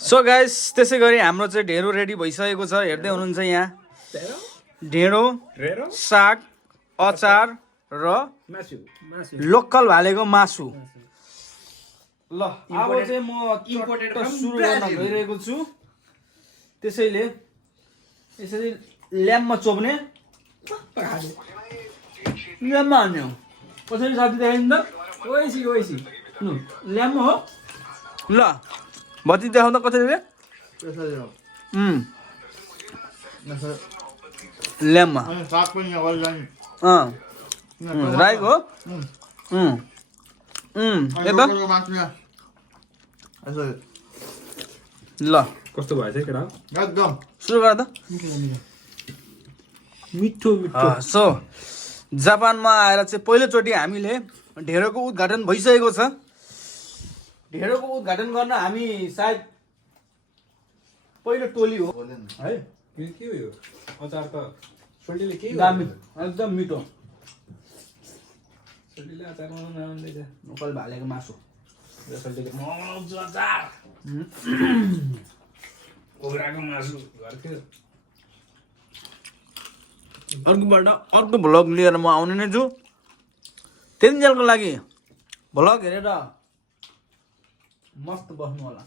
so guys त्यसै गरी हाम्रो चाहिँ ढेँडो रेडी भइसकेको छ हेर्दै हुनुहुन्छ यहाँ ढेँडो साग अचार र लोकल भालेको मासु ल अब चाहिँ म इम्पोर्टेड सुरु गर्न गइरहेको छु त्यसैले यसरी ल्याम्पमा चोप्ने ल्याम्पमा हाल्ने हो कसरी साथी देखाइदिनु त ओइसी ल्याम्पमा हो ल बत्ती देखाउँदा कसरी रे ल्याम्पमा राईको हो ल कस्तो भएछ केटा एकदम सुरु गर त मिठो सो जापानमा आएर चाहिँ पहिलोचोटि हामीले ढेँडोको उद्घाटन भइसकेको छ ढेँडोको उद्घाटन गर्न हामी सायद पहिलो टोली हो है के हो यो अचार त सोल्टीले के दामी एकदम मिठो सोल्टीले अचार बनाउन आउँदैछ लोकल भालेको मासु सोल्टीले मौज अचार कुखुराको मासु घरको अर्को भ्लग लिएर म आउने नै छु त्यतिन्जेलको लागि भ्लग हेरेर मस्त बस्नु होला